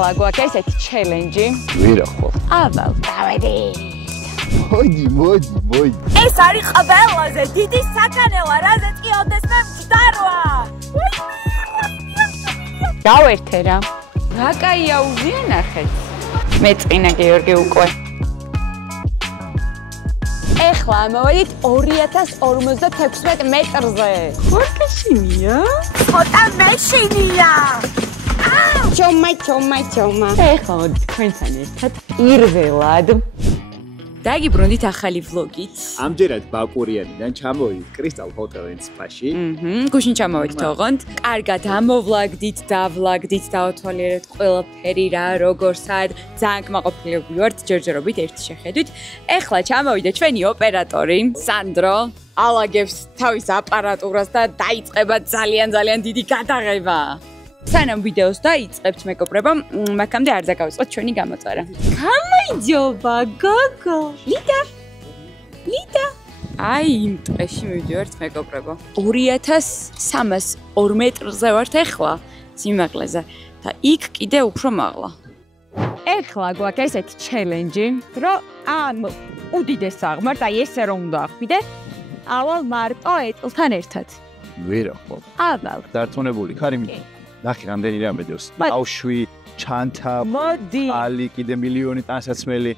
ეხლა გვაქვს ესეთი ჩელენჯი. ვირა ხო? ავალ, დავედი. მოდი. ეს არის ყველაზე დიდი საქანელა, რაზეც კი ოდესმე მჯდარვა. დავერთე რა. რა კაია უზიანახეთ. მე წინა გიორგი უკვე. ეხლა ამოვედით 2056 მეტრზე. ხორკაშინია? ხოტა მეშინია. ჩომა. ეხლა მოდით თქვენთან ერთად პირველად დაგიბრუნდით ახალი ვლოგით. ამჯერად ბაკურიანიდან ჩამოვიდით კრისტალ ჰოტელ and spa-ში. გუშინ ჩამოვიდით ოღონდ. კარგად ამოვლაგდით, დავლაგდით, დავთვალიერეთ ყველაფერი რა, როგორ სად, ძალიან კმაყოფილებული ვართ ჯერჯერობით ერთი შეხედვით. ეხლა ჩამოვიდა ჩვენი ოპერატორი, სანდრო. ალაგებს თავის აპარატურას და დაიწყება ძალიან დიდი გადაღება. სანამ ვიდეოს დაიწყებთ მეგობრებო, მაგამდე არ დაგავიწყოთ ჩვენი გამოწვევა. გამარჯობა, გოგო. ლიდა. აი, იმ ტყეში მივიდივართ მეგობრებო. 2302 მეტრზე ვართ ეხლა სიმაღლეზე და იქ კიდე უფრო მაღლა. ეხლა გვაქვს ესეთი ჩელენჯი, რომ უდიდეს აღმართ, აი ესე რომ უნდა ახვიდე. ავალ მარტო ეტლთან ერთად. ვირა ხო? ავალ. დარწმუნებული ხარ იმით? ნახე რამდენი რამე დევს. ავშვი, ჩანთა, მოდი. ალი კიდე მილიონი ტანსაცმელი.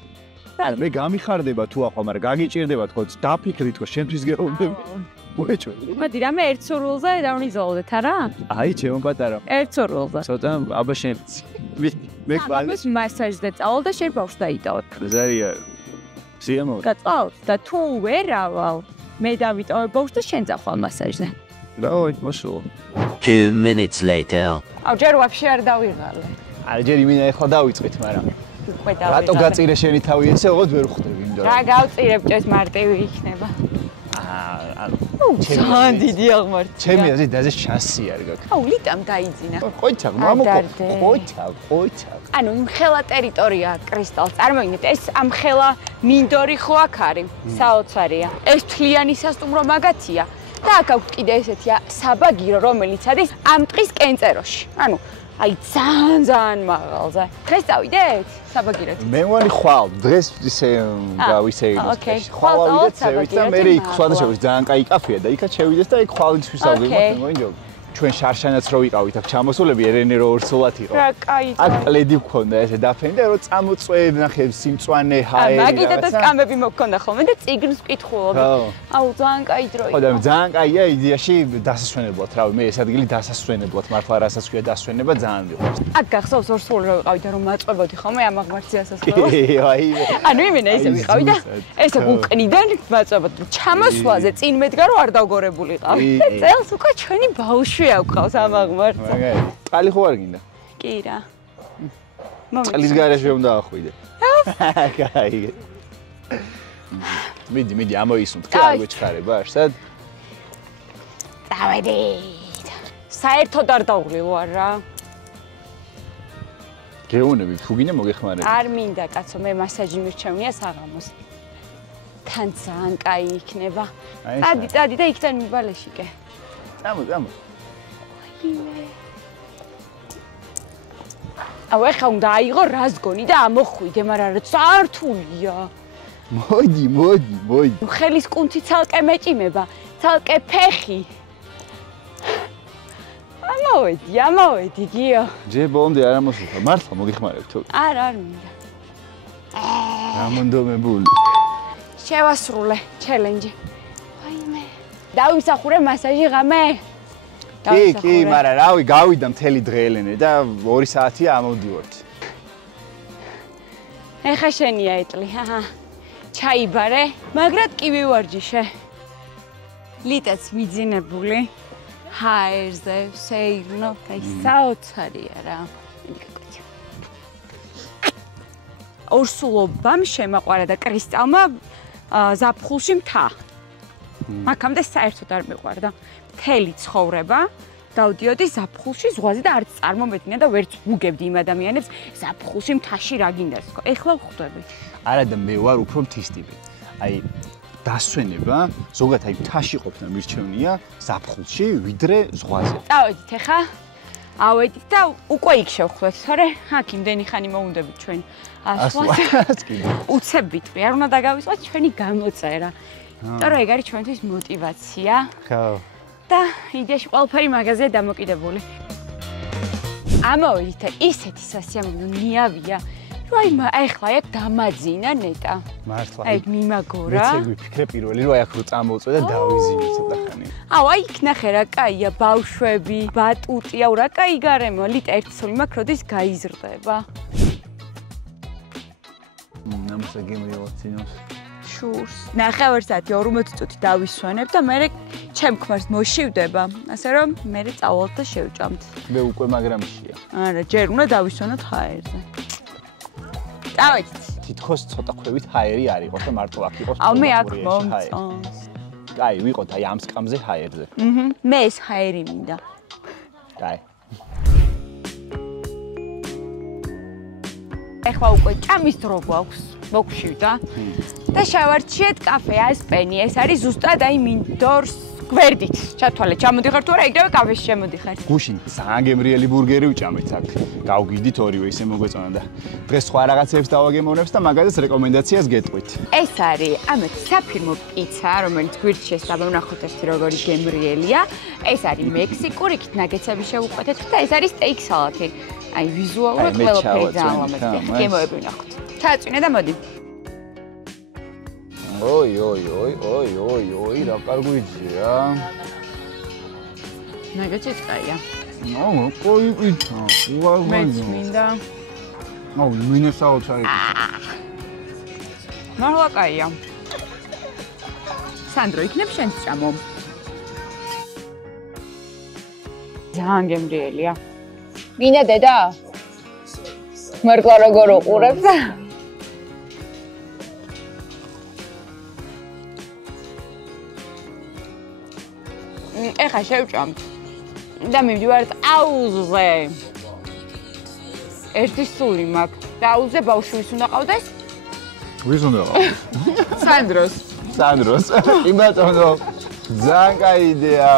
და მე გამიხარდება თუ ახლა, მაგრამ გაგიჭირდება თქო, დაფიქრით თქო, შენთვის გეუბნები. მოეჭველი. მოდი რამე ერთ სურვილზე დავნიზოლდეთ არა? აი, ჩემო პატარა. ერთ სურვილზე. ცოტა აბა შენ მე ყვალი. ეს მასაჟზე წავალ და შენ ბავშვს დაიტოვოთ. ზარია. სიამოვნო. გაწავთ და თუ ვერ ავალ, მე დავიტოვებ ბავშვს და შენ წახვალ მასაჟზე. დაოი, მოსულა. 2 minutes later. აუ ჯერ ვაფშე არ დავიღალე. არა, ჯერ იმინა ეხლა დავიწყეთ, მაგრამ უკვე დავიღალე. რატო გაწირე შენი თავი ესე, ოღონდ ვერ ხვდები იმდენ. რა გავწირებ, ჭეს მარტივი იქნება. ძალიან დიდი აღმართია. ჩემი აზრით დაზე შანსი არ გაქვს. აუ ლიტამ დაიძინა. ყოიცავ, ყოიცავ. ანუ იმ ხელა ტერიტორია კრისტალს. წარმოიდგინეთ, ეს ამ ხელა მინდორი ხო აქ არის, საოცარია. ეს თლიანი სასტუმრო მაგათია. და აქ აქვს კიდე ესეთი საბაგირო, რომელიც არის ამ ტყის კენწეროში. ანუ აი ძალიან მაღალზე. დღეს წავიდეთ საბაგიროთი? მე მგონი ხვალ, დღეს ისე გავისეირდეთ. ხვალ ავიდეთ ზევით და მე იქ სხვადასხვა ძალიან კაი კაფეა და იქაც შევიდეს და იქ ხვალით ვისაუბრებთ, მგონი ჩვენ შარშანაც რო ვიყავით აქ ჩამოსულები ერენე რო ორცულად იყო. რა კაი. აქ პლედი მქონდა ესე დაფენი და რო წამოწვევ ნახე სიმწვანე ჰაერი. მაგითაც კამები მოგქონდა ხოლმე და წიგნს ვკითხულობ. აუ ძალიან კაი დრო იყო. ხო და ძალიან კაია იდეაში დასასვენებლად, რავი, მე ეს ადგილი დასასვენებლად მართლა რასაც ქვია დასვენება ძალიან მიყვარს. აქ გახსოვს ორსული რო ვიყავით და რომ მაწვებოდი ხოლმე ამ აღმართზე ასასვლელად. აი. ანუ იმენა ესე ვიყავი და ესე უკნიდან მაწვებოდი რომ ჩამოსვლაზე წინ მედგა რომ არ დავგორებულიყავი. წელს უკვე ჩვენი ბავშვი აუყავს ამ აღმართზე. მაგარი. წყალი ხო არ გინდა? კი რა. წყლის გარეშე უნდა ახვიდე. კაი. მიდი ამოისუნთ, კი არ გვეჩქარება არსად? დავედით. საერთოდ არ დავღლილ ვარ რა. გეუნები, თუ გინდა მოგეხმარებ. არ მინდა კაცო, მე მასაჟი მირჩევნია საღამოს. თან ძალიან კაი იქნება. წადი და იქთან მიბალეშიკე. წამო. აუ ეხა უნდა აიღო რაზგონი და ამოხვიდე, მაგრამ რა წართულია. მოდი. ხელის კუნთი ცალკე მეჭიმება, ცალკე ფეხი. ამოვედი, გიო. ჯერ ბოლომდე არ ამოსულხარ, მართლა მოგიხმარებ თუ? არ მინდა. გამონდომებული. შევასრულე ჩელენჯი. ვაიმე. დავიმსახურე მასაჟი ღამე. კი, მაგრამ რავი, გავიდა მთელი დღე ელენე და 2 საათია ამოვდივართ. ეხა შენია ეტლი, ჩაიბარე, მაგრად კი ვივარჯიშე. ლიტაც მიძინებული, ჰაერზე, სეირნო, აი საოცარია რა. ორსულობამ შემაყვარა და კრისტალმა ზაფხულში მთა. აქამდე საერთოდ არ მიყვარდა. მთელი ცხოვრება დავდიოდი ზაფხულში ზღვაზე და არც წარმომედგინე და ვერც ვუგებდი იმ ადამიანებს ზაფხულში მთაში რა გინდას ხო. ეხლა ვხვდები. არა და მე ვარ უფრო მთის ტიპი. აი დასვენება ზოგადად აი მთაში ყოფნა მირჩევნია ზაფხულში ვიდრე ზღვაზე. წავედით ეხა. ავედით და უკვე იქ შევხვდეთ, თორე აქ იმდენი ხანი მოუნდებით ჩვენ ასვლას. უცებ ვიტყვი, არ უნდა დაგავიწყოთ ჩვენი გამოწერა. იმიტომ რომ ეგ არის ჩვენთვის мотиваცია. ხო. და იდეაში ყველაფერი მაგაზია დამოკიდებული. ამოვიდით და ისეთი სასიამოვნო ნიავია. აი ახლა აქ დამაძინა ნეტა. მართლა. აი მიმაგორა. მეც ვიფიქრე პირველი რომ აი აქ რო წამოვწვე და დავიზინე ცოტა ხანი. აი იქ ნახე რა კაია, ბავშვები, ბატუტი, აუ რა კაი გარემო, ლიტ ერთი სული მაქვს, როდის გაიზრდება. ნამსა გემრიელაცინოს. შურს. ნახევარ საათი 40 წუთი დავისვენებ და მე ჩემ ქმარს მოშივდება, ასე რომ მე წავალთ და შევჭამთ. მე უკვე მაგრამშია. არა, ჯერ უნდა დავისვენოთ ჰაერზე. დავეჭით. თითქოს ცოტა ქვევით ჰაერი არ იყოს და მარტო აქ იყოს. აუ მე აქ მომწონს. კაი, ვიყოთ აი ამ სკამზე ჰაერზე. მე ეს ჰაერი მინდა. კაი. ეხლა უკვე ჭამის დრო გვაქვს. მოგშვიდა. და შევარჩიეთ კაფე ასპენი. ეს არის ზუსტად აი მინდორს გვერდით. ჩათვალეთ, ჩამოდიხართ თუ არა, ეგრევე კაფეში შემოდიხართ. გუშინ სანგემრიელი ბურგერი ვჭამეთ აქ. გავგიდით ორივე ისე მოგვეწონა და დღეს სხვა რაღაცებს დავაგემოვნებს და მაგალითად რეკომენდაციას გეტყვით. ეს არის ამეთ საფირმო პიცა, რომელიც გვერდში შესაძლოა ვნახოთ ერთი როგორი გემრიელია. ეს არის მექსიკური, იქით ნაგეცები შევუყვეთეთ და ეს არის სტეიკ სალათი. აი ვიზუალურად ყველაფერი ძალიან ლამაზია. გემოები ვნახოთ. ჩააწვინე და მოდი. ოი, რა კარგვიძია. ნაგეციც კაია. ოი, პიცა. მეც მინდა. მინესაოც არის. მართლა კაია. სანდრო, იქნებ შენც ჭამო. ძალიან გემრიელია. მინდა დედა? მერკლა როგორ უყურებს? ეხა შევჭამთ და მივდივართ აუზზე. ერთი სული მაქვს და აუზზე ბავშვის უნდა ყავდეს? ვის უნდა ყავდეს? სანდროს. იმათონო ძალიან კაი იდეა.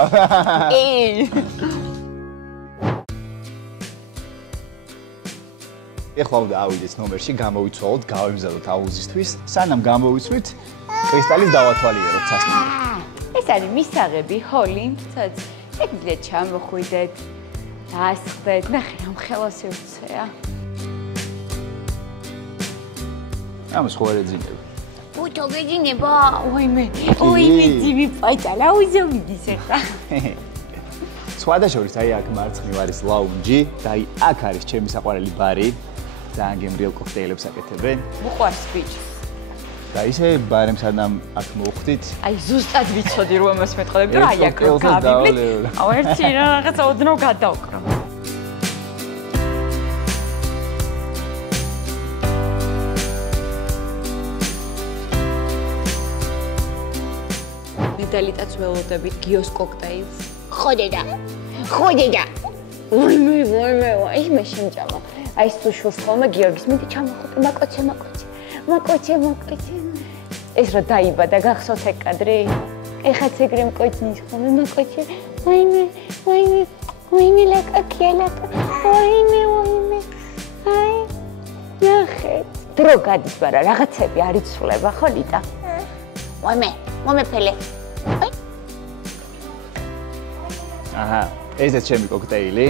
ეხლა უნდა ავიდეთ ნომერში, გამოვიცვალოთ, გავიმზადოთ აუზისთვის. სანამ გამოვიცვლით, კრისტალის დავათვალიეროთ სასტიკი. ეს არის მისაღები, ჰოლი, ცაც. ეგ ჩამოხვიდეთ, დაასხდეთ, ნახე რა მხელა სივრცეა. ამას ხო არ ეძინებ. უთო გეძინება, ოიმე, ძიმი პაიტალა, უზომიდის ეხა. სხვადასხვა აი აქ მარცხნივ არის ლაუნჯი და აი აქ არის ჩემი საყვარელი ბარი. ძალიან გემრიელ კოქტეილებს აკეთებენ. მოყვარს ბიჭს. და ისე ბარემ სანამ აქ მოვხდით. აი ზუსტად ვიცოდი რომ ამას მეტყოლებდი, რომ აი აქ რო გავიბლით. აუ ერთი რაღაცა ოდნავ გადავკრო. მედალიტაც ველოდებით გიოს კოქტეილს. ხოდედა. ვაიმე, აი მე შემჭამა. აი თუ შურს ხოლმე გიორგის მიდი ჩამოხუტე, მაკოჩე. ეს რა დაიბადა, გახსოვთ ეგ კადრი? ეხაც ეგრე მკოჩნის ხოლმე, მაკოჩე. ვაიმე, ლაკაკია. ვაიმე. აი, ნახეთ. დრო გადის, მაგრამ რაღაცები არ იცვლება, ხო ლიტა? ვაიმე, ფელე. აი. აჰა, ესეც ჩემი კოქტეილი.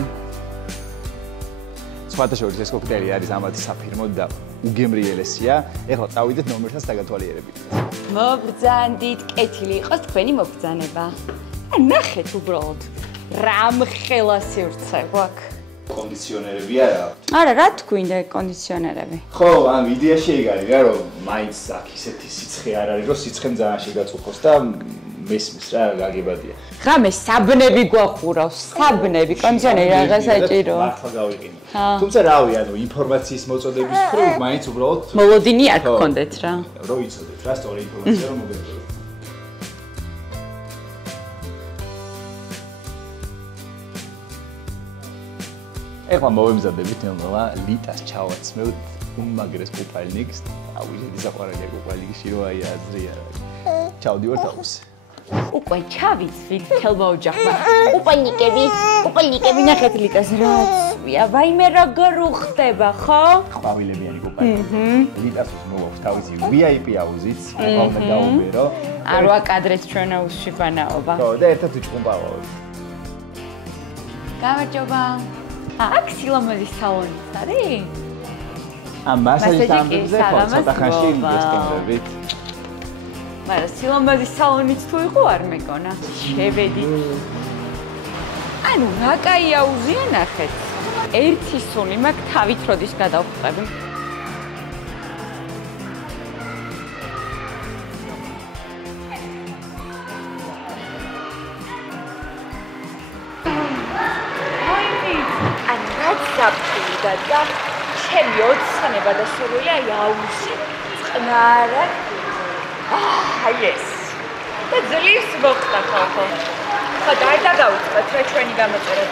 სხვადასხვა ეს კოქტეილი არის ამათი საფირმო და უგემრიელესია. ეხლა წავიდეთ ნომერთან დაგათვალიერებით. მობრძანდით, კეთილი იყოს თქვენი მობრძანება. ნახეთ უბრალოდ რა მხელა სივრცე გვაქვს. კონდიციონერები არა? არა, რა თქვინდა კონდიციონერები? ხო, ამ იდეაში ეგ არის რა, რომ მაინც აქ ისეთი სიცხე არ არის, რომ სიცხემ ძალიან შეგაწუხოს და მესმის რა გაგებადია. ღამე საბნები გვახურავს, კონდიციონერი რაღაც საჭიროა. მართლა გავიყინე. თუმცა რავი, ანუ ინფორმაციის მოწოდების მხრივ მაინც უბრალოდ მოლოდინი არ გქონდეთ რა. რომ იცოდეთ რა სწორი ინფორმაცია რომ მოგეწოდოთ. ეხლა მოვემზადებით ნელ-ნელა ლიტას ჩავაცმევთ უმაგრეს კუპალნიკს. აუ, ისეთი საყვარელია კუპალნიკში, რომ აი აზრი არ არის. ჩავდივართ აუზზე. უკვე ჩავიცვით თელმა ოჯახმა. უპალიკები ნახეთ ლიტას რაცია. ვაიმე როგორ უხდება, ხო? ყვავილებიანი კუპანი. ლიტას მოვაქვს თავისი VIP აუზიც, ახალ დაუბერო. არ ვაკადრეთ ჩვენ აუზში ბანაობა. ხო, და ერთად ვიჭყუნპავავთ. გამარჯობა. აქ სილამაზის სალონიც არის? მასაჟის ამბებზე ხო, ცოტა ხანში ინვესტორებით. მაგრამ სილამაზის სალონიც თუ იყო არ მეკონა. შევედით. ანუ რა კაი აუზია ნახეთ. ერთი სუნი მაქვს თავით როდის გადავხვდები. და ჩემი ოცნება და სურვილი აი აუზი წყნარად აი ეს და ძლივს მოხდა ხო და დავიწყოთ რა ჩვენი გამოწერა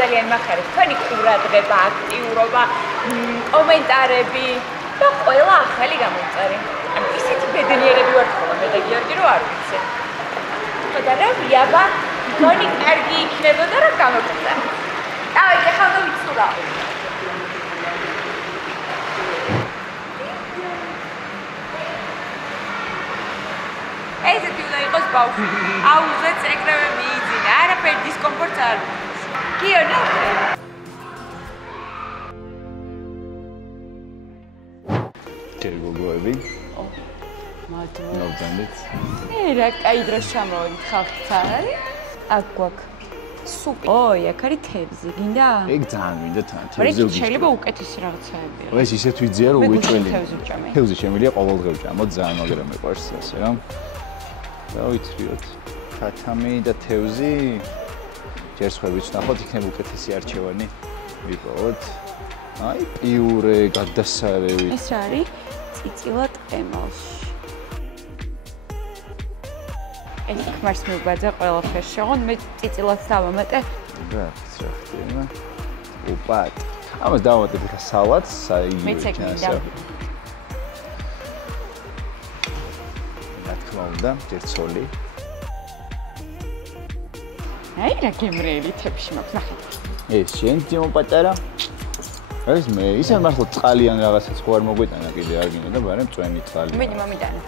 ძალიან მახარეთ თქვენი ყურადღება აქტიურობა კომენტარები და ყველა ახალი გამომწარი ანუ ისეთი ბედნიერები ვართ ხოლმე მე და გიორგი რო არ ვიცი ხო და რა ვიაბა გონი კარგი იქნებოდა რა გამოწერა დავით ახლა და ვიცურა ესეთი უნდა იყოს ბავშვი. აუზეც ეგრევე მიიძინა. არაფერ დისკომფორტს არ აქვს. გიორგი. გოგოები. მადლობა. ნოვგანდეთ. რა კაი დრო ჩამოვიდით ხალხიც არ არის? აქ გვაქვს სუპი. ოი, აქ არის თევზი, გინდა? ეგ ძალიან მინდა თან თევზი. რა შეიძლება უკეთესი რაღაცაებია. ეს ისეთ ვიძია რომ უიჭველი. თევზი ვჭამე. თევზი შემიძლია ყოველდღე ვჭამოთ, ძალიან მაგრამ მეყვარს ასე რა. დავიცრიოთ ქათამი და თევზი ჯერ ხვევით ნახოთ იქნება უკეთესი არჩევანი ვიპოვოთ აი პიურე გადასარევი ეს არის წიწილა ტყემალში ეს ხმარს მივბაძა ყველაფერს შეღონ მე წიწილას დავამატე რა ხდება უპატ ამას დავამატებ ხა სალატს საიგი მეც ეგ მინდა და ჯერცოლი. აი რა გემრიელი თებში მაქვს ნახე. ეს შენ ძიმო პატარა. ეს მე ისე მართლა წყალიან რაღაცას ხო არ მოგვიტანა კიდე არ გინდა და მაგრამ წვენი წყალი. მიდი მომიტანა.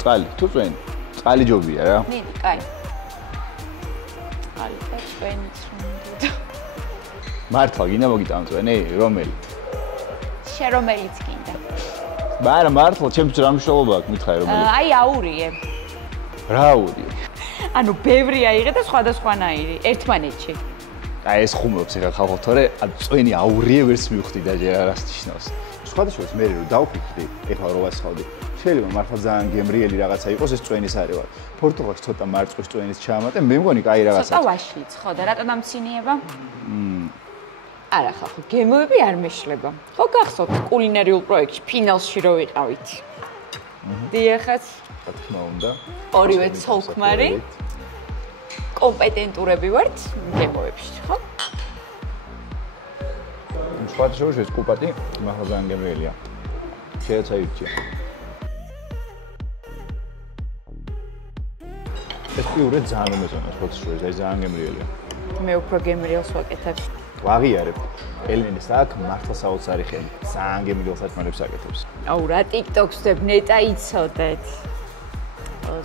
წყალი თუ წვენი. წყალი ჯობია რა. მიდი, კაი. წყალი და წვენიც უნდა. მართლა გინდა მოგიტანა წვენი რომელი? შე რომელიც გინდა. მაგრამ მართლა ჩემს რა მნიშვნელობა აქვს მითხარი რომელი? აი აურიე. რა აურიე? ანუ ბევრი აიღე და სხვადასხვანაირი ერთმანეთში. აი ეს ხუმრობს ეხა ხალხო თორე წვენი აურიე ვერც მივხვდი და ჯერ არას ნიშნავს. სხვადასხვას მე რო დავფიქრდი, ეხლა რო ვასხავდი. შეიძლება მართლა ძალიან გემრიელი რაღაცა იყოს ეს წვენის არევა. პორტუგალში ცოტა მარწყვის წვენის ჩაამატე, მე მგონი კაი რაღაცა. ცოტა ვაშლიც ხო და რატო დამცინიება? არა ხალხო, გემოები არ მეშლება. ხო გახსოვთ კულინარიულ პროექტში ფინალში რო ვიყავით. დიახაც. რა თქმა უნდა. ორივე ცოლქმარი. კომპეტენტურები ვართ გემოებში, ხო? სხვადასხვა ეს კუპატი მართლა ძალიან გემრიელია. შეეცაიჭია. ეს პიურე ძალიან უმეწონებს ხოთშუეს, აი ძალიან გემრიელია. მე უფრო გემრიელს ვაკეთებ. ვაღიარებ. ელენეს აქ მართლა საოცარი ხელი. ძალიან გემრიელ საქმეებს აკეთებს. აუ რა TikTok-ს ვებ ნეტა იცოდეთ.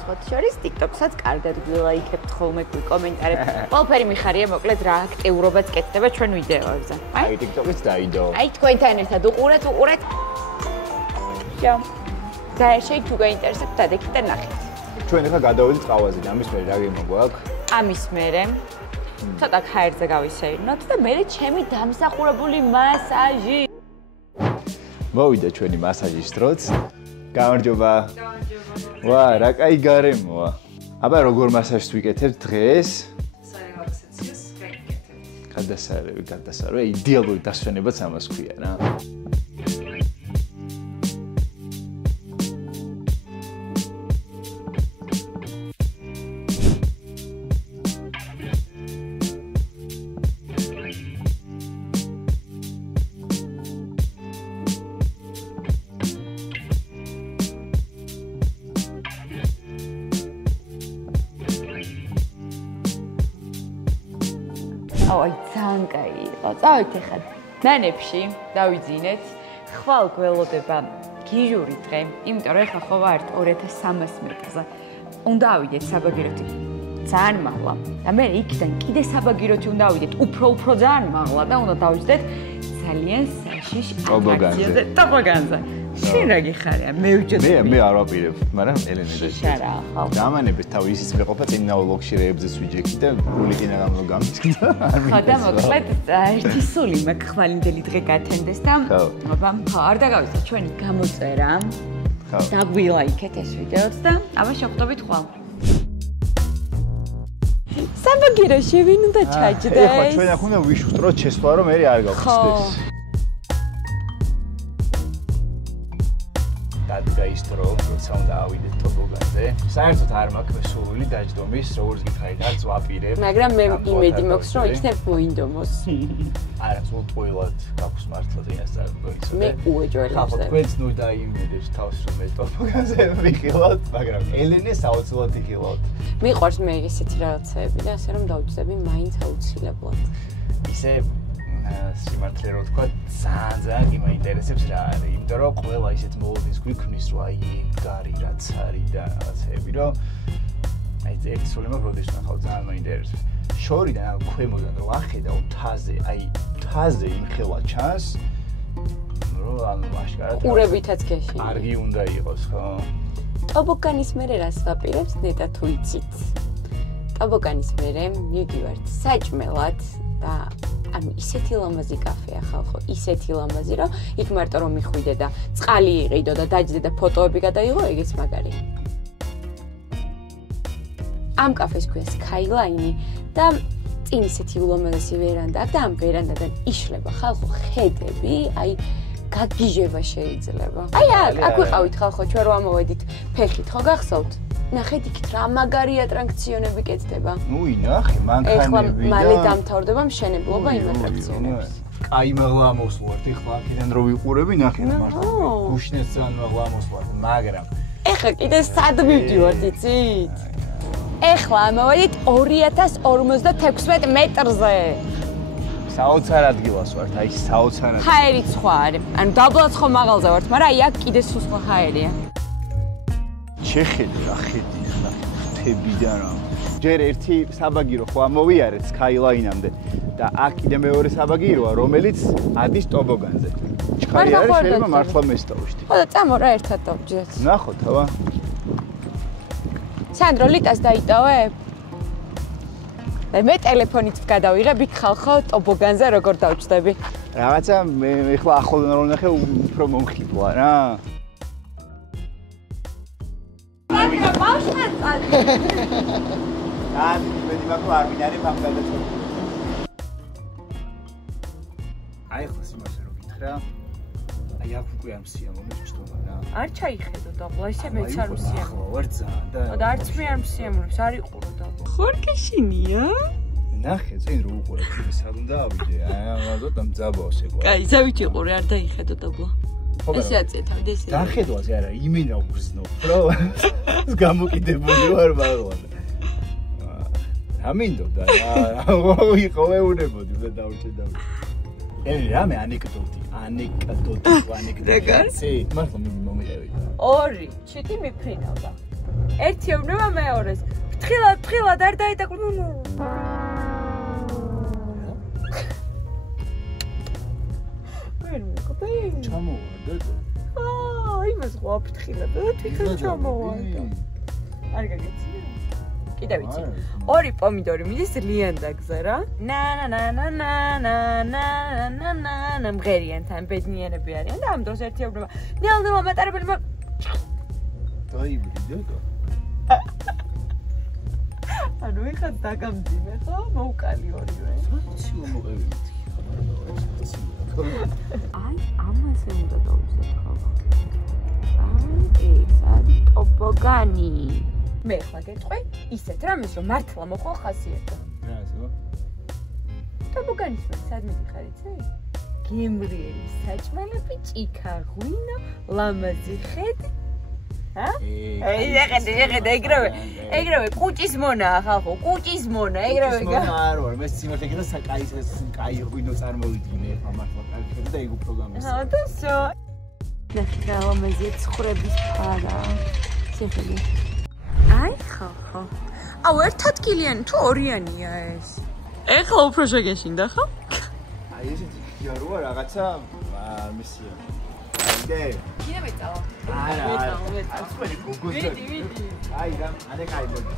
ხოთშუეს TikTok-საც კარგად გლაიქებთ ხოლმე კომენტარებს. ყველაფერი მიხარია, მოკლედ რა აქტიურობაც კეთდება ჩვენ ვიდეოებზე. აი TikTok-იც დაიდო. აი თქვენთან ერთად უყურეთ. ჯო. დაერჩეთ თუ გაინტერესებთ დადექით და ნახეთ. ჩვენ ახლა გადავედით ყავაზე და ამის მერე რა გემოგვაქვს? ამის მერე ცოტა ხაერზე გავისეირნოთ და მერე ჩემი დამსახურებული მასაჟი. მოვიდა ჩვენი მასაჟის დროც. გამარჯობა. ვა, რა კაი გარემოა. აბა როგორ მასაჟს ვიკეთებთ დღეს? სარელაქსაციას გაიკეთებთ. გადასარევი, იდეალური დასვენებაც ამას ქვია რა. აი ძალიან კაი იყო. წავით ახლა ნანებში, დავიძინეთ. ხვალ გველოდება გიჟური დღე, იმიტომ რომ ახლა ხო ვართ 2300 მეტრზე. უნდა ავიდეთ საბაგიროთი. ძალიან მაღლა. და მე იქიდან კიდე საბაგიროთი უნდა ავიდეთ, უფრო ძალიან მაღლა და უნდა დავიძინეთ ძალიან საშიშ ატრაქციაზე, ტობოგანზე. შენ რა გიხარია? მე ვიჯოდი. მე არ ვაპირებ, მაგრამ ელენე და შარა ხო. დამანებით თავი ისიც მეყოფა წინა ვლოგში რეებზეც ვიჯექი და გული კიდე გამო გამიჩნდა. ხო და მოკლედ ერთი სული მაქვს ხვალინდელი დღე გათენდეს და ხო არ დაგავიწყეთ ჩვენი გამოწერა. ხო. დაგვილაიქეთ ეს ვიდეოც და აბა შევხვდებით ხვალ. საბაგიროში ვინ უნდა ჩაჯდეს? ეხლა ჩვენ აქ უნდა ვიშუტროთ შესვლა რომ მე არ გავხსნეს. დადგაისტრო, როცა უნდა ავიდეთ ტობოგანზე. საერთოდ არ მაქვს სურვილი დაჯდომის, როგორც გითხარით, არც ვაპირებ. მაგრამ მე იმედი მაქვს, რომ იქნებ მოინდომოს. არა, სულტყვილად გაქვს მართლა წინასწარ მოიცოდე. მე უეჯველი ხა თქვენც ნუ დაიმედებს თავს რომ მე ტობოგანზე ვიხილოთ, მაგრამ ელენე საოცრად იხილოთ. მიყვარს მე ესეთი რაღაცები და ასე რომ დავჭდები მაინც აუცილებლად. ისე სიმართლე რო თქვა ძალიან იმაინტერესებს რა არის, იმიტომ რომ ყველა ისეთ მოლოდინს გვიქმნის, რომ აი გარი რაც არის და რაღაცები, რომ აი ეს სული მოგროდეს ნახავ ძალიან მაინტერესებს. შორიდან ქვემოდან რო ახედავ თაზე, აი თაზე იმხელა ჩანს, რომ ანუ აშკარად ყურებითაც გეშინი. კარგი უნდა იყოს, ხო? ტობოგანის მერე რას ვაპირებთ, ნეტა თუ იცით. ტობოგანის მერე მივდივართ საჭმელად და ანუ ისეთი ლამაზი კაფეა ხალხო, ისეთი ლამაზი, რომ იქ მარტო რომ მიხვიდე და წყალი იყიდო და დაჯდე და ფოტოები გადაიღო, ეგეც მაგარი. ამ კაფეს ქვია Skyline და წინ ისეთი ულამაზესი ვერანდა და ამ ვერანდადან იშლება ხალხო ხედები, აი გაგიჟება შეიძლება. აი აქ ვიყავით ხალხო, ჩვენ რო ამოვედით ფეხით, ხო გახსოვთ? ნახეთ იქით რა მაგარი ატრაქციონები კეთდება. ნუ ინახე, მანქანები და ეხლა მალე დამთავრდება მშენებლობა იმ ატრაქციონების. კაი მაღლა მოსვლართ, ეხლა აქედან რო ვიყურები, ნახე მართლა. გუშინეს ძალიან მაღლა მოსვლართ, მაგრამ ეხლა კიდე სად მივდივართ, იცით? ეხლა ამოვედით 2056 მეტრზე. საოცარ ადგილას ვართ, აი საოცარ. ჰაერიც სხვა არის. ანუ დაბლაც ხო მაღალზე ვართ, მაგრამ აი აქ კიდე სულ სხვა ჰაერია. შეხედე რა ხედი ხა თებიდან რა. ჯერ ერთი საბაგირო ხო ამოვიარეთ Skyline-ამდე და აქ კიდე მეორე საბაგიროა, რომელიც ადის ტობოგანზე. ჩხარი არის შეიძლება მართლა მესტავშთი. ხო და წამო რა ერთად დავჯდეთ. ნახოთ, აბა. სანდრო ლიტას დაიტოვე? მე ტელეფონით გადავიღებ იქ ხალხო ტობოგანზე როგორ დავჯდები. რაღაცა მე ეხლა ახლოდან რო ნახე უფრო მომხიბლა რა. მაგრამ ბავშვად წადი. მე დიმაკო არ მინარი მაგალითად. აი ხო სიმართლე რო გითხრა. აი აქ უკვე ამ სიამოვნებს ჩტომა რა. არ ჩაიხედო დაბლა, ისე მეც არ მსიამოვნებს. ახლა ვარ ძალიან და და არც მე არ მსიამოვნებს, არ იყურო დაბლა. ხორკეშინია? ნახე წინ რო უყურებ ის არ უნდა ავიდე. აი ამაზოთ ამ ძაბავს ეგ. კაი, ზავით იყურე, არ დაიხედო დაბლა. ესე აწეთავდი ესე. დახედვაზე არა, იმინა უგზნობ, რო გამოკიდებული ვარ მაღლა. ამინდოდა რა, იყო მეუნებოდი და დავჭედავ. ელი რამე ანეკდოტი. მართლა მიდი მომიყევი. ორი, ჩიტი მიფრინავდა. ერთი ეუბნება მეორეს. ფრთხილად არ დაიტაკლო. ჩამოვარდა. იმას ხო აფრთხილებ და თვითონ ჩამოვარდა. არ გაგეცია? კიდე ვიცი. ორი პომიდორი მიდის ლიანდაგზე რა. ნა მღერიანთან ბედნიერები არიან და ამ დროს ერთი ეუბნება. ნელ მატარებელი დაიბრიდე. ანუ ეხლა დაგამძიმე ხო? მოუკალი ორივე. სულ მომოყევი. აი, ამაზე უნდა დავუძეთ ხოლმე. აი, ეს არის ტობოგანი. მე ხლა გეტყვი, ისეთ რამეს რომ მართლა მოყვა ხასიათო. რა ესეა? ტობოგანის მე სად მიდიხარ იცი? გემრიელი საჭმელები, ჭიქა, ღვინო, ლამაზი ხედი. ეღედა ეგრევე კუჭის მონაა ხალხო, კუჭის მონა, ეგრევე გა. არ ვარ, მე სიმართლე გითხრა საკაი ღვინო წარმოვიდგინე ახლა მართლა კარგი და ეგ უფრო გამოსა. ხო, დოსო. ნახე ლამაზი ცხრების ფარა. სიფილი. აი ხალხო. აუ ერთ ადგილიანი თუ ორიანია ეს? ეხლა უფრო შეგეშინდა ხო? აი ესეთი ჯაროა რაღაცა მისია. კიდე მეწავა. არა, ასველი გოგოზე. აი რა, არე კაი მოდი.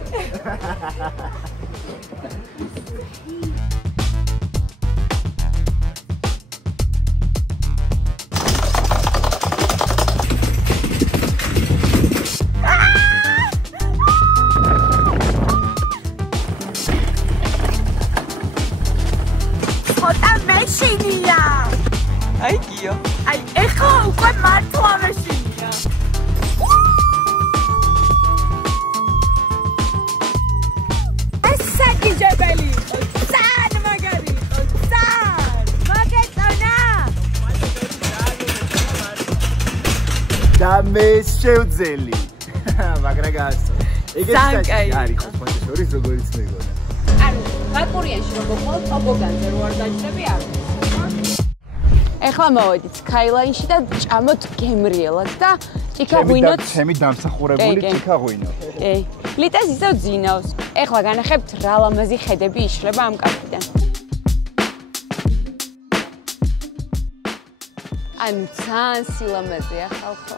ხოთა მეშინია. აი გიო. აი ეხლა უკვე მართლა მეშინია. ეს საკიჯებელი. სან მაგარი. სან. მაგეთონა. და მე შევძელი. მაგრა გასო. ეგეც არის ხო თქვენ შორის როგორიც მეგონა. ანუ ბაკურიანში როგორ ყოლ ტობოგანზე რო არ დაჭრები არ. ეხლა მოვედით Skyline-ში და ჭამოთ გემრიელად და ჭიქა ღვინოთ. ჩემი დამსახურებული ჭიქა ღვინო. კი. ლიტას ისევ ძინავს. ეხლა განახებთ რა ლამაზი ხედები იშლება ამ კაფიდან. ანუ ძალიან სილამაზეა ხალხო.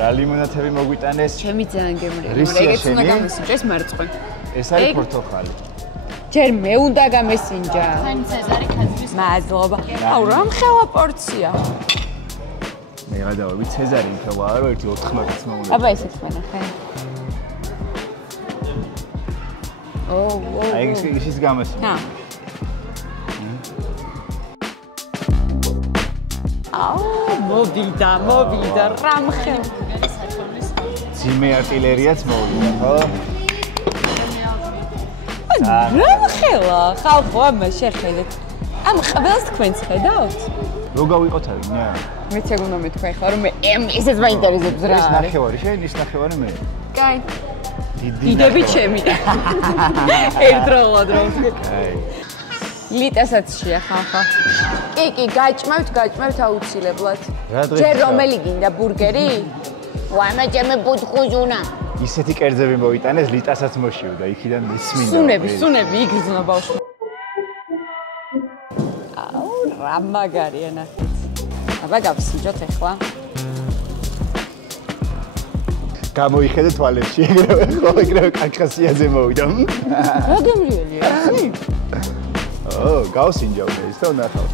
რა ლიმონადები მოგვიტანეს? ჩემი ძალიან გემრიელი. ეგეც უნდა გამესინჯეს მარწყვა. ეს არის პორტოხალი. ჯერ მე უნდა გამესინჯა. თან ცეზარი ქაძვის. მადლობა. აუ რა მხელა პორცია. მე გადავები ცეზარი მხელა არა ერთი 14-ს მოვიდა. აბა ესეც მენახე. აი ის გამესინჯა. აუ მოვიდა რამხე ძიმე არტილერიაც მოვიდა ხო? რამხელა ხალხო ამას შეხედეთ ამ ყველას თქვენს ხედავთ? რო გავიყოთ არინა? მეც ეგ უნდა მეთქვა ხა რომ ესეც მაინტერესებს რა ეს ნახევარი შენ ის ნახევარი მე კაი დიდები ჩემი ერთდროულად რომ კაი ლიტასაც შეახახა. კი, გაჭმევთ აუცილებლად. ჯერ რომელი გინდა ბურგერი? ვანა ჩემი ბუთხუზუნა. ისეთი კერძები მოვიტანეს, ლიტასაც მოშივდა, იქიდან მისმინდა. სუნები იგრძნო ბავშვი. აუ, რა მაგარია ნახეთ. აბა გავსინჯოთ ახლა. გამოიხედე თვალებში, ეგრევე კაკასიაზე მოვიდა. რა გემრიელია ეს? გავსინჯავდა ის და ნახავ.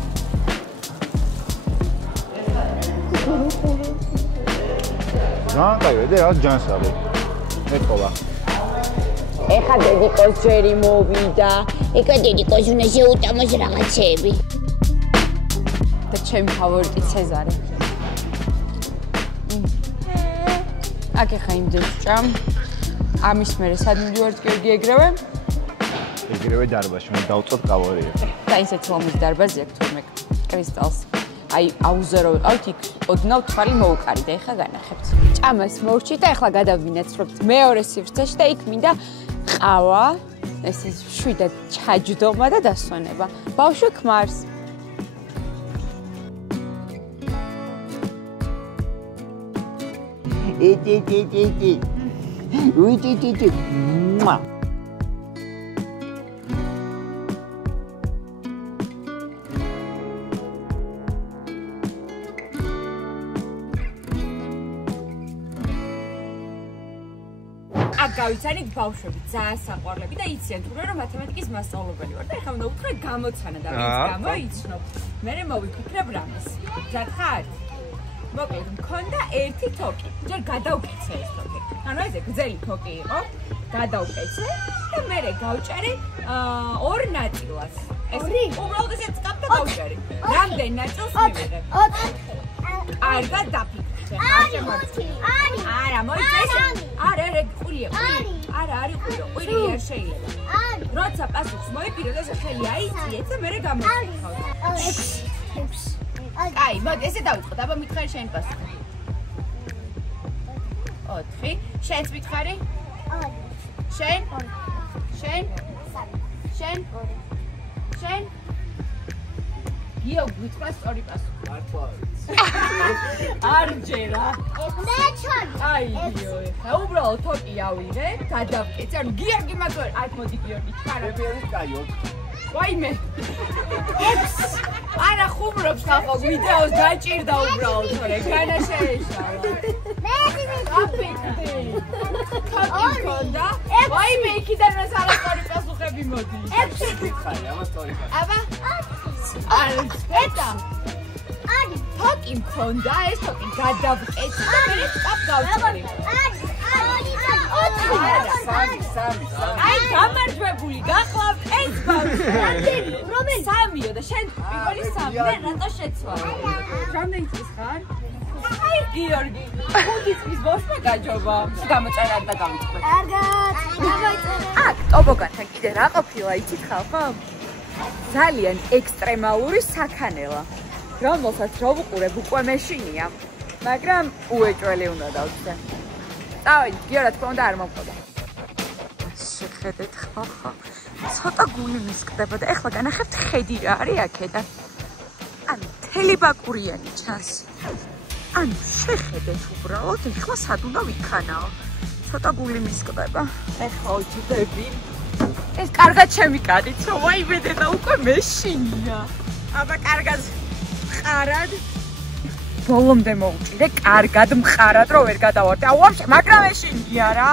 კაი, და რა ჯანსაღი. მეთქვა. ეხა დედიკოს ჯერი მოვიდა. ეხა დედიკოს უნდა შეუტამოს რაღაცები. და ჩემი ფავორიტი ცეზარი. აქ ეხა იმდენს ჭამ. ამის მერე სად მივდივართ გიორგი ეგრევე? ეგრევე დარბაზში მე დავწოთ კალორიები. და ისეთ ლამაზ დარბაზი აქვს თორმე კრისტალს. აი აუზერო ვიყავთ იქ ოდნავ თვალი მოუკარი და ეხლა განახებთ. ჭამას მოვჭით და ეხლა გადავინაცრობთ მეორე სივრცეში და იქ მინდა ყავა, ეს ის შვიდად ჩაჯდომა და დასვენება. ბავშვი ქმარს. გავიცანით ბავშვები ძალიან საყვარლები და იციან თურმე რომ მათემატიკის მასწავლებელი ვარ და ეხლა უნდა უთხრა გამოცანა და ვინც გამოიცნობ მე მოვიფიქრებ რამეს მზად ხარ მოკლედ მქონდა ერთი თოკი ჯერ გადავკიცე ეს თოკი ანუ ესე გრძელი თოკი იყო გადავკიცე და მე გავჭერი ორ ნაწილას ეს უბრალოდ ესე წკაპ და გავჭერი რამდენ ნაწილს მივიღებ 4 კარგად დაფიქრე არა არა, მოიწეს. არა, ყურია. არა, არის ყვირო. ყვირი არ შეიძლება. როცა პასუხს მოიპიროთ, ესე ხელი აიწიეთ და მერე გამოგიხავთ. 6. აი, მოდი, ესე დავიწყოთ. აბა მითხარი შენ პასუხი. 4. შენც მითხარი? 2. შენ? 3. შენ? შენ? გიო გვიწყდა სწორი პასუხი. არ ჯერა. მე ჩონი. აი გიო, ხა უბრალოდ თოკი ავიღე, გადავკეცე, ანუ გიორგი მაგარ, აი მოდი გიორგი, ჩქარა. მეფერის კაი 4. ვაიმე. 6. არა ხუმრობს ხახო ვიდეოს დაჭირდა უბრალოდ, თორე განა შეეშალა. მე აფიქდი. თოკი მქონდა. ვაიმე იქიდან რა სალაყარი პასუხები მოდი. 6. ხარი, აბა სწორი. აბა? არა, ეტა. არის. თოკი მქონდა, ეს თოკი გადავკეცე და მე წაფ გავწერი. აი გამარჯვებული გახლავთ ეს ბავშვი. რომელი 3-იო და შენ პირველი 3. მე რატო შეცვალე? რამდენი წლის ხარ? აი გიორგი, 5 წლის ბავშვმა გაჯობა. გამოწერა და გავიწყე. კარგად. დავაიწერე. აქ ტობოგანთან კიდე რა ყოფილა იცით ხალხო? ძალიან ექსტრემალური საქანელა. რომელსაც რო ვუყურებ უკვე მეშინია, მაგრამ უეჭველი უნდა დავცე. წავედი, გიო რა თქმა უნდა არ მომხოდა. შეხედეთ ხალხო, ცოტა გული მისკდება და ეხლა განახებთ ხედი რა არის აქედან. ან მთელი ბაკურიანი ჩანს. ან შეხედეთ უბრალოდ, ეხლა სად უნდა ვიქანაო. ცოტა გული მისკდება. ეხლა უჯდები. ეს კარგად ჩემი კადიცო, ვაიმე და უკვე მეშინია. აბა კარგად მყარად ბოლომდე მოვჭიდე კარგად მყარად რომ ვერ გადავარდე. აუ ვაფშე მაგრამ ეშინია რა.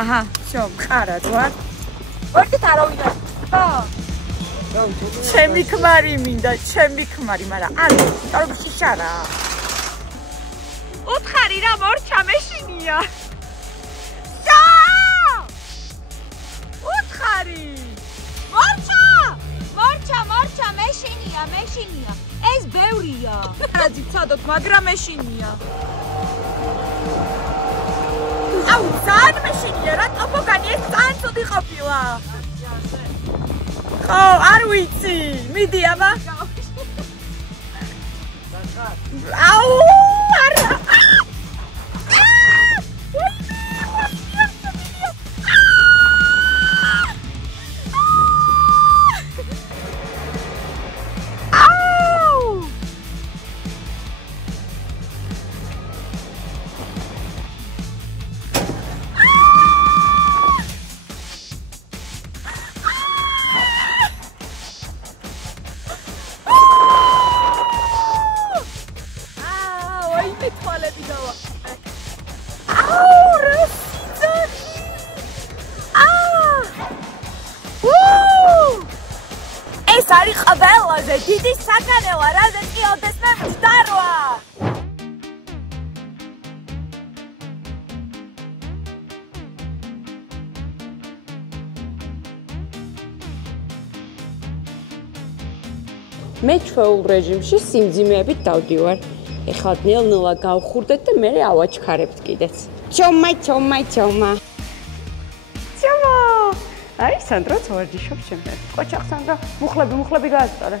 აჰა, შო მყარად ვარ. ვერდით არავინ არ. ჩემი ქმარი მინდა, ჩემი ქმარი, მაგრამ არ ვიტყოდ შიშარა. უთხარი რა მორჩა მეშინია. უთხარი. მორჩა მეშინია. ეს ბევრია. რა ძიცადოთ, მაგრამ მეშინია. აუ, ძალიან მეშინია რა, ტოპოგანი ეს ძალიან ცუდი ყოფილა. ხო, არ ვიცი. მიდი აბა. აუ, არა. არის ყველაზე დიდი საქანელა, რაზეც კი ოდესმე მჯდარვა. მე ჩვეულ რეჟიმში სიმძიმეებით დავდივარ. ეხლა ნელ-ნელა გავხურდეთ და მე ავაჩქარებთ კიდეც. ჩომა. აი, სანდროც ვარჯიშობს ჩემთან. ყოჩახ სანდრო, მუხლები გაასწორე.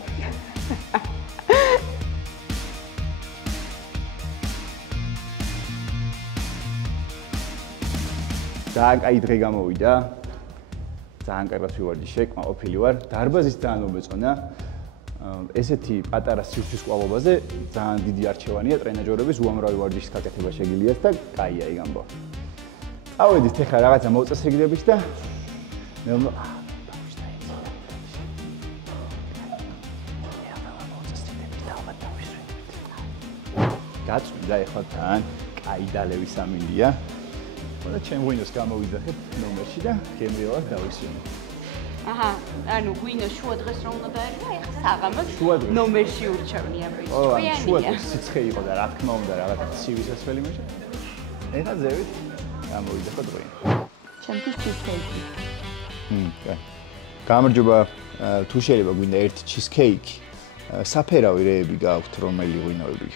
ძალიან კაი დღე გამოვიდა. ძალიან კარგად ვივარჯიშე, კმაყოფილი ვარ. დარბაზის ძალიან მომეწონა. ესეთი პატარა სივრცის ყვაობაზე ძალიან დიდი არჩევანია ტრენაჟორების უამრავი ვარჯიშის გაკეთება შეგიძლიათ და კაია იქ ამბო. წავედით ახლა რაღაცა მოწესრიგდებით და გაწვიდა ახლა თან კაი დალევი სამინდია. და ჩემ ღვინოს გამოვიძახეთ ნომერში და გემრიელად დავისვენე. აჰა, ანუ ღვინოს შუა დღეს რომ უნდა დაერგა, ეხლა საღამოს ნომერში ურჩევნია პრინციპი. ო, შუა დღეს სიცხე იყო და რა თქმა უნდა რაღაცა ცივი სასველი მეშე. ეხლა ზევით გამოვიძახოთ ღვინო. ჩემთვის ჩიზკეიკი. გამარჯობა, თუ შეიძლება გვინდა ერთი ჩიზკეიკი. საფერავი რეები გაქვთ რომელი ღვინოები?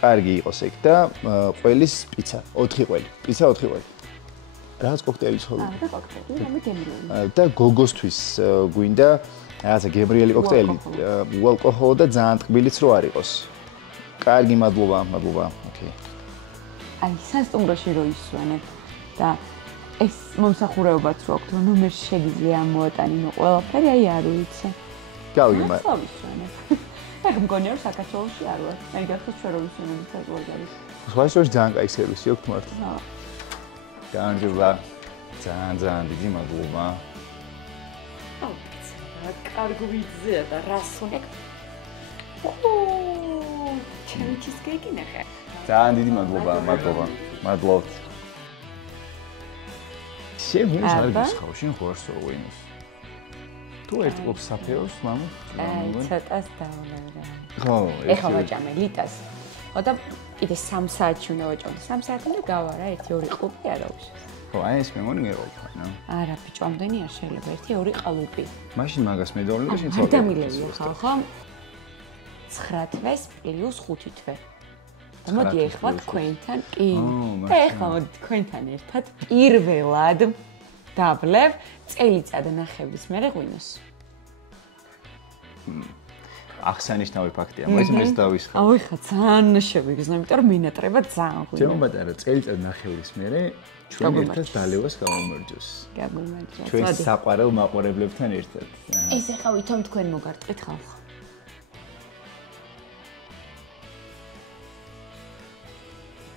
კარგი იყოს ეგ და ყველის პიცა 4 ყველი. პიცა 4 ყველი. რაღაც კოქტეილი ცხოვრობ. და კოქტეილი, მე გემრიელი. და გოგოსთვის გვინდა რაღაცა გემრიელი კოქტეილი, უალკოჰოლო და ძალიან ტკბილიც რო არ იყოს. კარგი, მადლობა. ოკეი. აი, სასტუმროში რო ისვენებ და ეს მომსახურებაც რო აქვს, რომ ნომერში შეგიძლია ამოატანინო ყველაფერი, აი არ ვიცი. გავიგე მაგ. ეგ მგონია რომ საქართველოში არ ვარ. მე გახსოვს ჩვენ რომ ისვენებთ საზღვარგარეთ. სხვაგვარად ძალიან კაი სერვისი აქვს მარტო. ხო. გამარჯობა. ძალიან დიდი მადლობა. კარგი ვიზია და რასუნეკ. ჩემი ჩიზკეიკი ნახე. ძალიან დიდი მადლობა. მადლობთ. შენ ვინ არ გიხავ, შენ ხო არ სწორვინოს. თუ ერთ ყოფ საფეოს, მამა? აი, ცოტას დაუნერა. ხო, ეხლა ვაჭამე ლიტას. ხო და კიდე 3 საათში უნდა ვაჭამო. 3 საათი და გავა რა, 1-2 ყლუპი არა უშავს. ხო, აი ეს მე მგონი მეყოლა, ნო. არა, ბიჭო, ამდენი არ შეიძლება, 1-2 ყლუპი. მაშინ მაგას მედოვლე და შენ ცოტა. ადამიანია ხალხო. 9 თვეს პლუს 5 თვე. მოდი ეხლა თქვენთან, კი. და ეხლა მოდი თქვენთან ერთად პირველად დავლევ წელიწად ნახევრის მერე ღვინოს. აღსანიშნავი ფაქტია, მოიცა მეც დავისხა. აუ ეხლა ძალიან შეგვიგზნო, იმიტომ რომ მინატრება ძალიან ღვინო. ჩემო ბატონო, წელიწად ნახევრის მერე ჩვენ ერთად დალევას გამომარჯოს. გაგულმარჯოს. ჩვენ საყვარელ მაყურებლებთან ერთად. ეს ეხლა ვითომ თქვენ მოგარტყით ხალხო.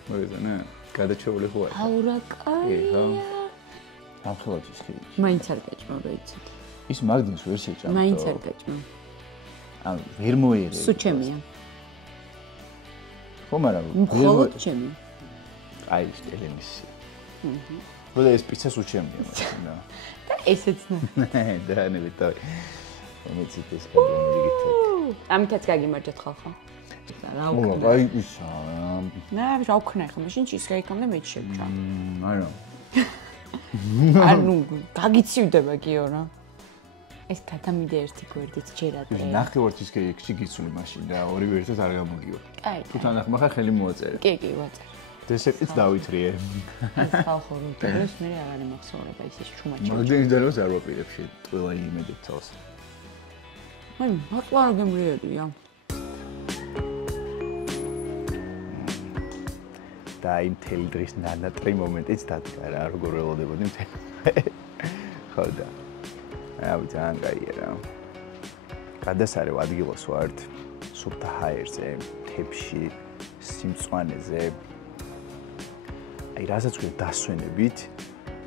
მოგეძანა? გადაჩეული ხო არა? აუ რა კაია. ამხელოჩის ხილი. მაინც არ გაჭმა ვიცით. ის მაგდინს ვერ შეჭამდა. მაინც არ გაჭმა. ან ვერ მოერე. სუ ჩემია. ხო, მაგრამ მხოლოდ ჩემი. აი, ელენისი. როდა ეს პიცა სუ ჩემია, მაგრამ და. და ესეც და ნებითა. მომიცით ეს გამომიგეთ. ამითაც გაგიმარჯოთ ხალხო. რა უკნა. აი ისა. რა უკნა ხომ, მაშინ ჩიზკეიკამდე მე შეჭა. არა. ანუ გაგიცივდება გიო რა. ეს გადამიდე ერთი გვერდით ჯერადე. ნახევარ ჩიზკეიკში გიცული მაშინ და ორივე ერთად არ გამოგივა. კაი. თუ თან ახლა ხელი მოაწერე. კი, ვაწერ. დესერტიც დავითრიე. ეს ხალხო რომ დელოს მე აღარ იმახსოვრება ისე ჩუმაჩი. მაგდენის დელოს არ ვაპირებ შე ყველა იმედით თავს. აი, მაყვა გემრიელია. და იმ თელი დღის ნანატრი მომენტიც დადგა რა, როგორ ველოდებოდი მთელი. ხო და. აი, ძალიან კაია რა. გადასარევ ადგილას ვართ, სუფთა ჰაერზე, მთებში, სიმწვანეზე. აი, რასაც გვი დასვენებით,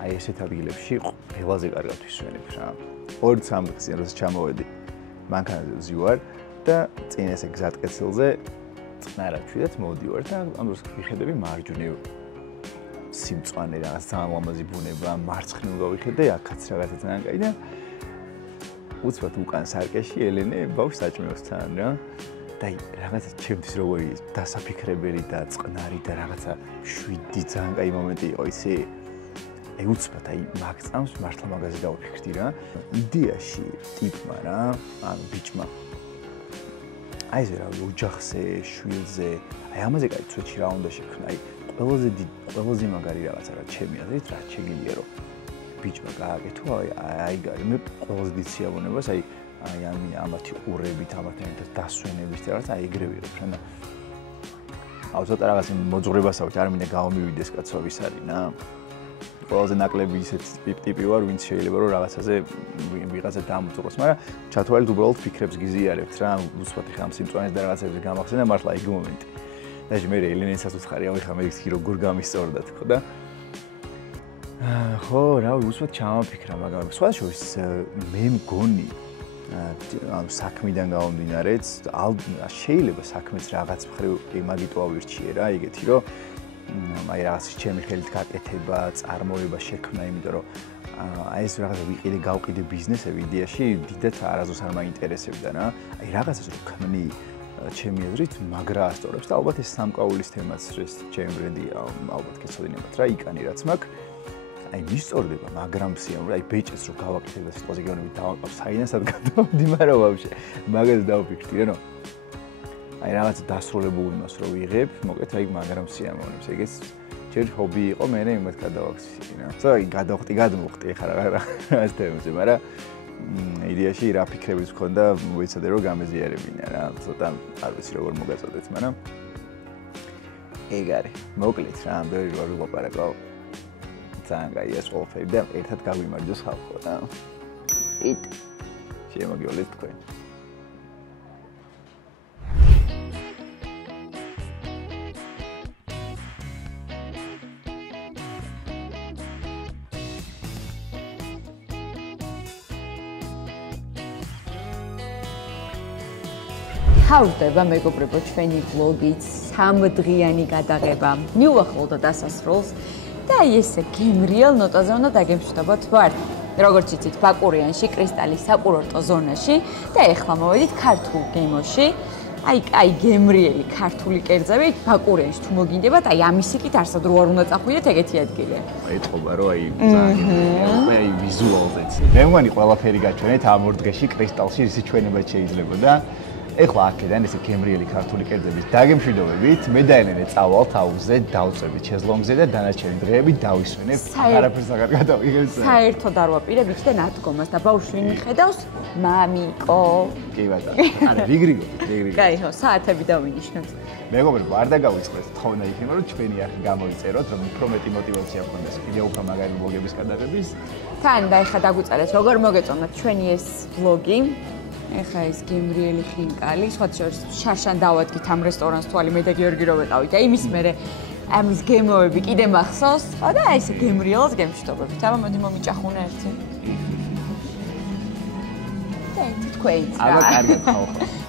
აი ესეთ ადგილებში ყველაზე კარგად ვისვენებ რა. 2-3 დღეზე როცა ჩამოვედი, მანქანაზე ვზივარ და წინ ესე გზატკეცილზე წყნარად ვიდათ მოდივარ და ამ დროს ვიხედები მარჯვნივ სიმწვანე რაღაც ძალიან ლამაზი ბუნება, მარცხნივ გავიხედე, აქაც რაღაცა ძალიან კაი და უცბად უკან სარკეში ელენე ბავშვს საჭმელს თან რა. და რაღაცა ჩემთვის როგორი დასაფიქრებელი და წყნარი და რაღაცა შვიდი ძალიან კაი მომენტი იყო ისე. აი უცბად აი მაგ წამს მართლა მაგაზე დავფიქრდი რა. იდეაში ტიპმა რა, ანუ ბიჭმა აი ეს რა ოჯახზე, შვილზე, აი ამაზე კაი ცოტა რა უნდა შექმნა, აი ყველაზე მაგარი რაღაცა რა ჩემი აზრით რა შეგიძლია რომ ბიჭმა გააკეთო, აი გარი მე ყველაზე დიდ სიამოვნებას აი ამათი ყურებით, ამათთან ერთად დასვენებით რაღაც აი ეგრევე ვიყო რა. აუ ცოტა რაღაც მოძღვრებასავით არ მინდა გამომივიდეს კაცო ვის არის რა. ყველაზე ნაკლები ისეთ ტიპი ვარ, ვინც შეიძლება რომ რაღაცაზე ვიღაცა დამოწუროს, მაგრამ ჩათვალეთ უბრალოდ ფიქრებს გიზიარებთ რა, უცბად ხა ამ სიმწვანეს და რაღაცებზე გამახსენდა მართლა ეგ მომენტი. და მე ელენესაც უცხარი, ხა მე ის როგორ გამისწორდა თქო და ხო რა, უცბად ჩამაფიქრა, მაგრამ სხვა შორის მე მგონი ანუ საქმიდან გამომდინარეც შეიძლება საქმეც რაღაც მხრივ იმაგიტო ავირჩიე რა, ეგეთი რომ აი რაღაც ჩემი ხელით გაკეთება, წარმოება შექმნა, იმიტომ რომ აი ეს რაღაცა ვიყიდე გავყიდე ბიზნესები იდეაში დიდად არასდროს არ მაინტერესებდა რა. აი რაღაცას რო ქმნი ჩემი აზრით მაგრა ასწორებს და ალბათ ეს სამკაულის თემაც ეს ჩემი ბრენდი ალბათ გეცოდინებათ რა, იკანი რაც მაქვს. აი მისწორდება, მაგრამ სიამოვნებაა, აი ბეჭეს რო გავაკეთებ და სიტყვაზე გეუბნები დავაყავ საინასად გადავდი, მაგრამ ვაფშე მაგას დავფიქრდი რა. აი რაღაც დასრულებულ იმას რო ვიღებ, მოკეთ აი მაგრამ სიამოვნებს. ეგეც ჯერ ჰობი იყო, მე იმათ გადავაქცია. აი გადავხტი, გადმოხტი ახლა რაღაც თემებზე, მაგრამ იდეაში რა ფიქრებიც მქონდა, მოიცადე რომ გამეზიარებინა რა. ცოტა არ ვიცი როგორ მოგაწოდეთ, მაგრამ ეგ არის. მოკლედ რა, ბევრი როა ვიყარაკავ. ძალიან კაია ეს ყველაფერი და ერთად გავიმარჯოს ხალხო რა. იტ. შემოგიოლეთ თქვენ. თავდება მეგობრებო ჩვენი ვლოგიც 3 დღიანი გადაღება მიუახლოვდა დასასრულს და აი ესე გემრიელ ნოტაზე უნდა დაგემშვიდობოთ ვარ როგორც იცით ბაკურიანში კრისტალის საკურორტო ზონაში და ეხლა მოვედით ქართულ გემოში აი გემრიელი ქართული კერძები ბაკურიანში თუ მოგინდებათ აი ამისიკით არსად რო არ უნდა წახვიდეთ ეგეთი ადგილია ეთყობა რომ აი ძალიან აი ვიზუალზეც მე მგონი ყველაფერი გაჩვენეთ ამ ორ დღეში კრისტალში ისე ჩვენებად შეიძლება და ეხლა აქედან ესე გემრიელი ქართული კერძების დაგემშვიდობებით მე და ელენე წავალთ აუზზე დავწევით შეზლონგზე და დანარჩენი დღეები დავისვენებ არაფერს აღარ გადავიღებ საერთოდ არ ვაპირებ და ნადგომას და ბავშვი მიხედავს მამიკო კი ბატონო ანუ ვიგრიგოთ კაი ხო საათები დავინიშნოთ მეგობრებო არ დაგავიწყდეთ თხოვნა იქნება რომ ჩვენი არხი გამოიწეროთ რომ უფრო მეტი мотиваცია გქონდეს კიდევ უფრო მაგარი ვლოგების გადაღების თან და ეხლა დაგვიწერეთ როგორ მოგეწონათ ჩვენი ეს ვლოგი ეხა ეს გემრიელი ხინკალი, სხვა შორის შარშან დავადგით ამ რესტორანს თვალი მე და გიორგი რო ვეყავით. აი იმის მერე ამის გემოები კიდე მახსოვს. და აი ესე გემრიელს გემშვიდობებით. აბა მოდი მომიჭახუნე ერთი. და ერთი თქვენიც რა. აბა კარგად ხალხო.